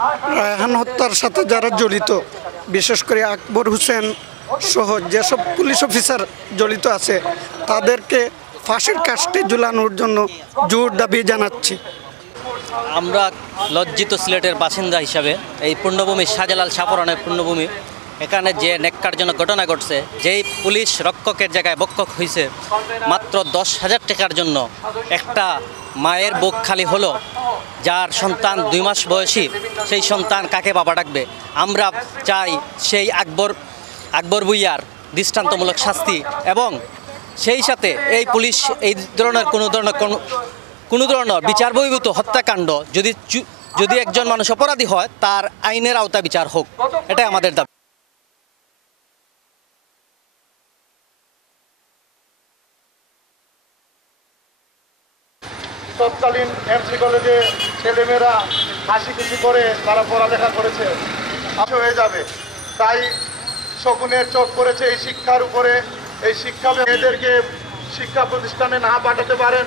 রায়হান হত্যার সাথে যারা জড়িত, বিশেষ করে আকবর হোসেন সহ যেসব পুলিশ অফিসার জড়িত আছে তাদেরকে ফাঁসির কাস্টে ঝুলানোর জন্য জোর দাবি জানাচ্ছি। আমরা লজ্জিত সিলেটের বাসিন্দা হিসাবে এই পূর্ণভূমি শাহজালাল শাহপরানের পূর্ণভূমি, এখানে যে ন্যাক্কারজনক ঘটনা ঘটছে, যেই পুলিশ রক্ষকের জায়গায় বক্ষক হয়েছে মাত্র 10,000 টাকার জন্য, একটা মায়ের বুক খালি হলো, যার সন্তান 2 মাস বয়সী, সেই সন্তান কাকে বাবা ডাকবে? আমরা চাই সেই আকবর ভূঁইয়ার দৃষ্টান্তমূলক শাস্তি, এবং সেই সাথে এই পুলিশ এই ধরনের কোনো ধরনের বিচার বহির্ভূত হত্যাকাণ্ড যদি একজন মানুষ অপরাধী হয় তার আইনের আওতা বিচার হোক, এটাই আমাদের দাবি। তৎকালীন এমসি কলেজে ছেলেমেয়েরা হাসি খুশি করে তারা পড়ালেখা করেছে, হয়ে যাবে, তাই শকুনের চোখ পড়েছে এই শিক্ষার উপরে। এই শিক্ষা মেয়েদেরকে শিক্ষা প্রতিষ্ঠানে না পাঠাতে পারেন